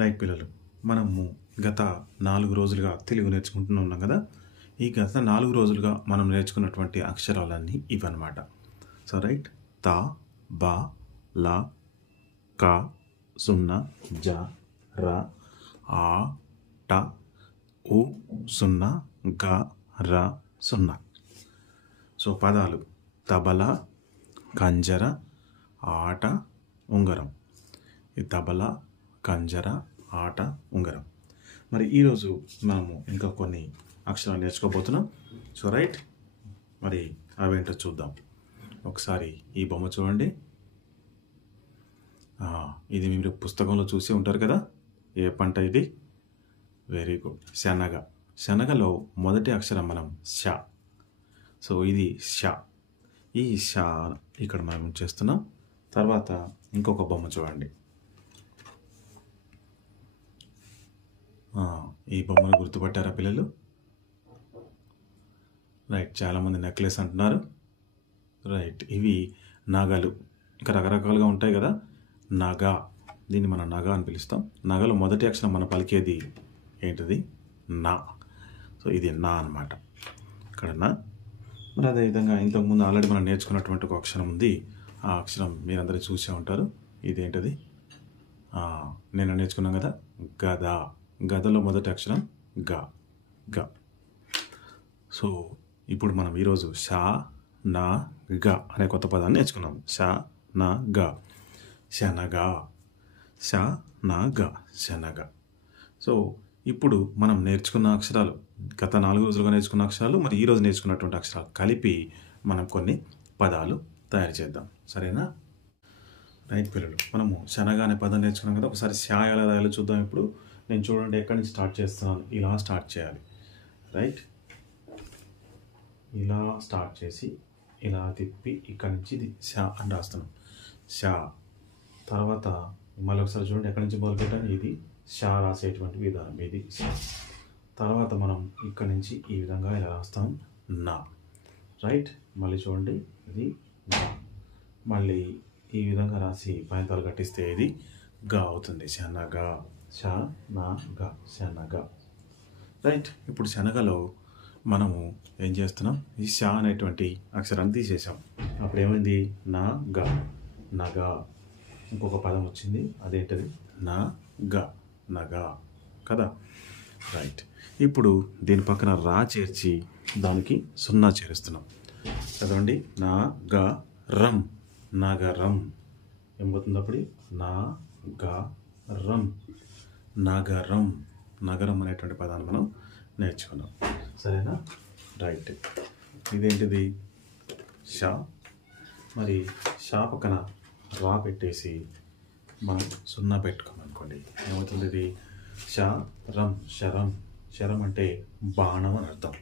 Right పిల్లలు, మనము గత 4 రోజులుగా తెలుగు నేర్చుకుంటూ ఉన్నాం కదా. ఈ గత 4 రోజులుగా మనం నేర్చుకున్నటువంటి అక్షరాలన్నీ ఇవన్నమాట. సో రైట్, త, బ, ల, క, సున్న, జ, ర, ఆ, ట, ఉ, సున్న, గ, ర, సున్న. సో పదాలు తబల, కంజర, ఆట, ఉంగరం. ఈ తబల, కంజర, ఆట, ఉంగరం. మరి ఈరోజు మనము ఇంకా కొన్ని అక్షరాలు నేర్చుకోబోతున్నాం. సో రైట్, మరి అవేంటో చూద్దాం. ఒకసారి ఈ బొమ్మ చూడండి. ఇది మీరు పుస్తకంలో చూసి ఉంటారు కదా. ఏ పంట ఇది? వెరీ గుడ్, శనగ. శనగలో మొదటి అక్షరం మనం ష. సో ఇది ష. ఈ ష ఇక్కడ మనం చేస్తున్నాం. తర్వాత ఇంకొక బొమ్మ చూడండి. ఈ బొమ్మను గుర్తుపట్టారా పిల్లలు? రైట్, చాలామంది నెక్లెస్ అంటున్నారు. రైట్, ఇవి నగలు. ఇంకా రకరకాలుగా ఉంటాయి కదా. నగ, దీన్ని మనం నగ అని పిలుస్తాం. నగలో మొదటి అక్షరం మనం పలికేది ఏంటిది? నా. సో ఇది నా అన్నమాట. ఇక్కడ నా. మరి అదేవిధంగా ఇంతకుముందు ఆల్రెడీ మనం నేర్చుకున్నటువంటి ఒక అక్షరం ఉంది. ఆ అక్షరం మీరందరూ చూసే ఉంటారు. ఇదేంటిది? నేను నేర్చుకున్నాం కదా, గద. గదలో మొదటి అక్షరం గ. గ. సో ఇప్పుడు మనం ఈరోజు ష, నా, గ అనే కొత్త పదాన్ని నేర్చుకున్నాం. ష, నా, గ. శనగ. ష, నా, గ, శనగ. సో ఇప్పుడు మనం నేర్చుకున్న అక్షరాలు, గత 4 రోజులుగా నేర్చుకున్న అక్షరాలు, మరి ఈరోజు నేర్చుకున్నటువంటి అక్షరాలు కలిపి మనం కొన్ని పదాలు తయారు చేద్దాం. సరేనా? రైట్ పిల్లలు, మనము శనగ అనే పదం నేర్చుకున్నాం కదా. ఒకసారి ష ఎలా రాయాలో చూద్దాం. ఇప్పుడు నేను చూడండి ఎక్కడి నుంచి స్టార్ట్ చేస్తున్నాను. ఇలా స్టార్ట్ చేయాలి. రైట్, ఇలా స్టార్ట్ చేసి ఇలా తిప్పి ఇక్కడి నుంచి ఇది ష అని రాస్తున్నాం. ష. తర్వాత మళ్ళీ ఒకసారి చూడండి ఎక్కడి నుంచి మొదలుపెట్టాను. ఇది ష రాసేటువంటి విధానం. ఇది ష. తర్వాత మనం ఇక్కడి నుంచి ఈ విధంగా ఇలా రాస్తాం, నా. రైట్, మళ్ళీ చూడండి ఇది నా. మళ్ళీ ఈ విధంగా రాసి పైతాలు కట్టిస్తే ఇది గా అవుతుంది. శనగ. ష, నా, గ, శనగ. రైట్, ఇప్పుడు శనగలో మనము ఏం చేస్తున్నాం? ఈ ష అనేటువంటి అక్షరాన్ని తీసేసాం. అప్పుడు ఏమైంది? నా, గ, నగ. ఇంకొక పదం వచ్చింది, అదేంటది? నా, గ, నగ కదా. రైట్, ఇప్పుడు దీని పక్కన రా చేర్చి దానికి సున్నా చేరుస్తున్నాం. చదవండి, నా, గ, రం. నగరం. ఏమవుతుంది అప్పుడు? నా, గ, రం. నగరం. నగరం అనేటువంటి పదాన్ని మనం నేర్చుకున్నాం. సరేనా? రైట్, ఇదేంటిది? ష. మరి ష పక్కన రా పెట్టేసి మనం సున్నా పెట్టుకున్నాం అనుకోండి, ఏమవుతుంది? ఇది ష, రం. శరం. శరం అంటే బాణం అని అర్థం.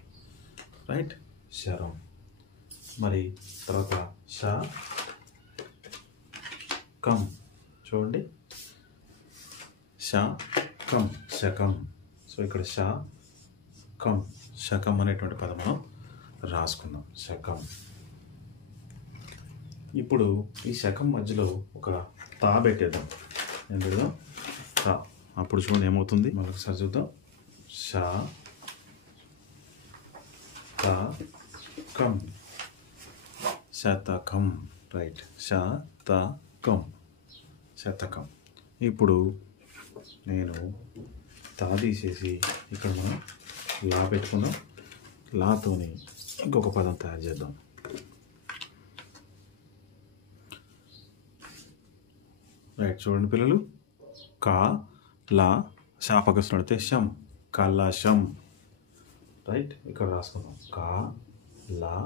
రైట్, శరం. మరి తర్వాత ష, కం. చూడండి, ష, కం, శకం. సో ఇక్కడ ష, కం, శకం అనేటువంటి పదం మనం రాసుకుందాం. శకం. ఇప్పుడు ఈ శకం మధ్యలో ఒక తా పెట్టేద్దాం. ఏం పెడదాం? తా. అప్పుడు చూడండి ఏమవుతుంది, మరొకసారి చూద్దాం. ష, త, కం, శతకం. రైట్, ష, త, కం, శతకం. ఇప్పుడు నేను తా తీసేసి ఇక్కడ మనం లా పెట్టుకున్నాం. లాతోని ఇంకొక పదం తయారు చేద్దాం. రైట్, చూడండి పిల్లలు, కా, లా, షా పక్కన పెడితే షం. కలశం. రైట్, ఇక్కడ రాసుకున్నాం. కా, లా,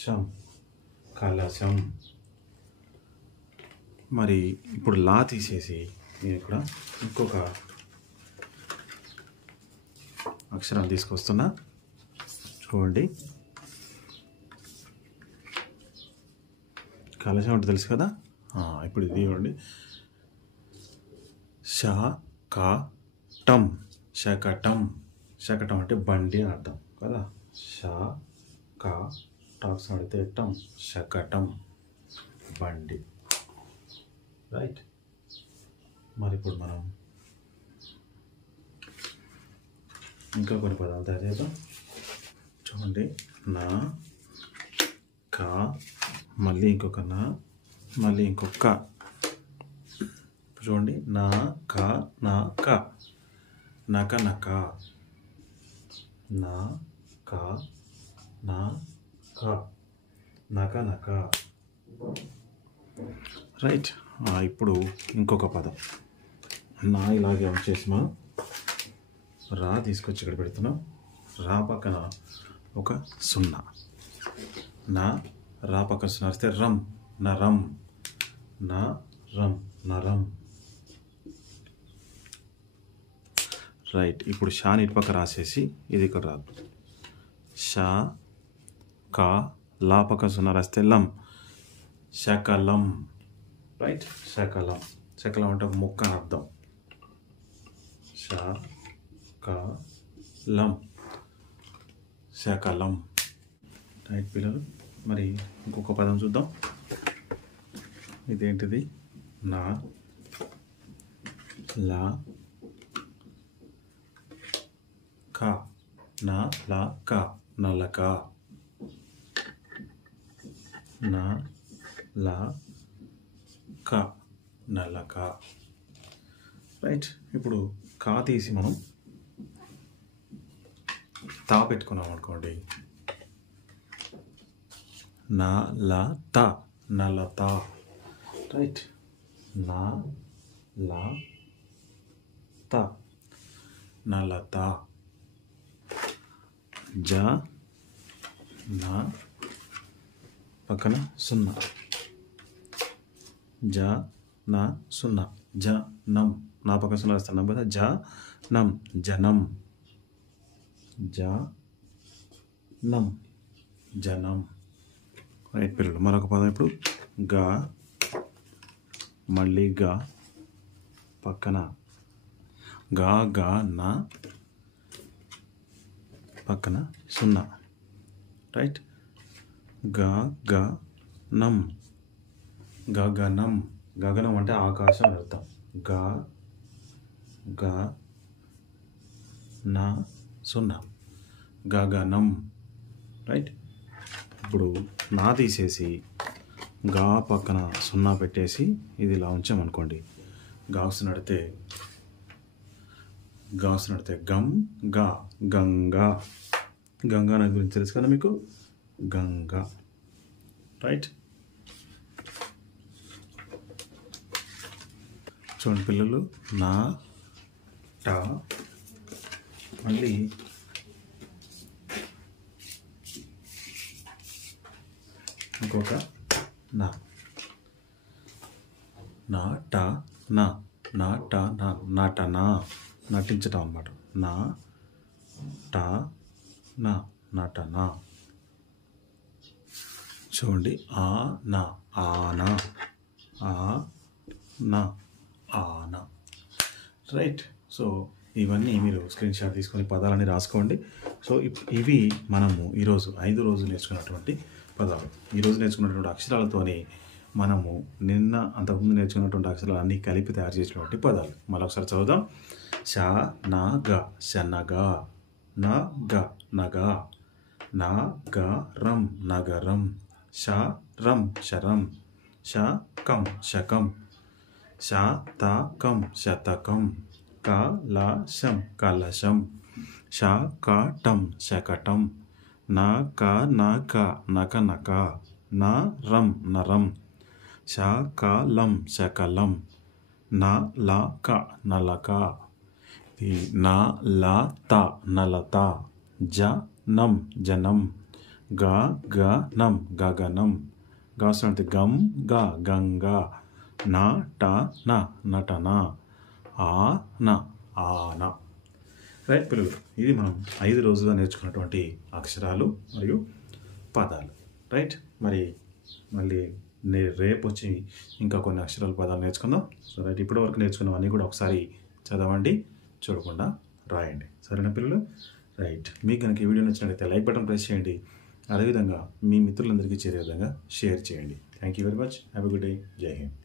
షం, కలశం. మరి ఇప్పుడు లా తీసేసి నేను ఇక్కడ ఇంకొక అక్షరం తీసుకొస్తున్నా. చూడండి, కలశం అంటే తెలుసు కదా. ఇప్పుడు ఇది చూడండి, ష, క, టం, శకటం. శకటం అంటే బండి అని అర్థం కదా. ష, క, టాక్స్ ఆడితే టం, శకటం, బండి. రైట్, మరి ఇప్పుడు మనం ఇంకా కొన్ని పదాలు తయారు చేద్దాం. చూడండి, నా, కా, మళ్ళీ ఇంకొక నా, మళ్ళీ ఇంకొక. చూడండి, నా, కా, నా, క, నక, నక, నా, కా, నా, క, నక, నక. రైట్. ఇప్పుడు ఇంకొక పదం. నా ఇలాగే వచ్చేసి మనం రా తీసుకొచ్చి ఇక్కడ పెడుతున్నాం. రా పక్కన ఒక సున్నా. నా, రా పక్కన సున్నా వస్తే రమ్, నరం, నా, రమ్, నరం. రైట్. ఇప్పుడు షాని ఇటు పక్క రాసేసి ఇది ఇక్కడ రాదు. షా, కా, లా పక్క సున్నా రాస్తే లం, శకలం. రైట్. శకలం. శకలం అంటే ఒక ముక్క అని అర్థం. షా, కా, లం, శకలం. రైట్ పిల్లలు. మరి ఇంకొక పదం చూద్దాం. ఇదేంటిది? నా, లా, కా, నా, లా, కా, నలక. నా, లా, కా, నలక. రైట్. ఇప్పుడు కా తీసి మనం తా పెట్టుకున్నాం అనుకోండి. నా, లా, తా, నలత. రైట్. నా, లా, తా, నలత. జ, నా పక్కన సున్నా. జ, నా, సున్నా. జ, నం. నా పక్కన సున్నా వేస్తున్నాం కదా. జ, నం, జనం. జ, నం, జనం. రైట్ పిల్లలు. మరొక పదం ఇప్పుడు గా, మళ్ళీ గా పక్కన గా, గా, నా పక్కన సున్నా. రైట్. గా, గ, నం, గగనం. గగనం అంటే ఆకాశం అర్థం. గా, గ, నా, సున్నా, గగనం. రైట్. ఇప్పుడు నా తీసేసి గా పక్కన సున్నా పెట్టేసి ఇది ఇలా ఉంచామనుకోండి. గాసునడితే గం, గా, గంగా. గంగా నది గురించి తెలుసు కదా మీకు. గంగా. రైట్. చూడండి పిల్లలు, నా, టా, మళ్ళీ ఇంకొక నా. నా, టా, నా, నా, టా, నా, నటన. నటించటం అన్నమాట. నా, టా, నా, నటన. చూడండి, ఆ, నా, ఆనా. ఆ, నా, ఆనా. రైట్. సో ఇవన్నీ మీరు స్క్రీన్ షాట్ తీసుకొని పదాలని రాసుకోండి. సో ఇవి మనము ఈరోజు 5 రోజులు నేర్చుకున్నటువంటి పదాలు. ఈరోజు నేర్చుకున్నటువంటి అక్షరాలతోనే మనము నిన్న అంతకుముందు నేర్చుకున్నటువంటి అక్షరాలు అన్నీ కలిపి తయారు చేసినటువంటి పదాలు. మళ్ళీ ఒకసారి చదువుదాం. ష, నా, గ, శనగ. నా, గ, నగ. నా, గ, రం, నగరం. ష, రం, శరం. ష, కం, శకం. శ, త, కం, శతకం. క, ల, శం, కలశం. ష, క, టం, శకటం. నా, క, న, క, నక, నక. నా, రం, నరం. ష, క, లం, శకలం. నా, ల, క, నలక. నా, ల, త, నలత. జ, నం, జనం. గ, గ, నం, గగనం. గాసంటే గం, గ, గంగా. నా, ట, న, నటన. ఆ, న, ఆన. రైట్ పిల్లలు. ఇది మనం 5 రోజులుగా నేర్చుకున్నటువంటి అక్షరాలు మరియు పదాలు. రైట్. మళ్ళీ రేపు వచ్చి ఇంకా కొన్ని అక్షరాలు పదాలు నేర్చుకుందాం. So right. ఇప్పటివరకు నేర్చుకున్నవన్నీ కూడా ఒకసారి చదవండి, చూడకుండా రాయండి. సరేనా పిల్లలు? రైట్. మీకు కనుక ఈ వీడియో నచ్చినట్లయితే లైక్ బటన్ ప్రెస్ చేయండి. అదేవిధంగా మీ మిత్రులందరికీ చేరే విధంగా షేర్ చేయండి. Thank you very much. Have a good day. జై హింద్.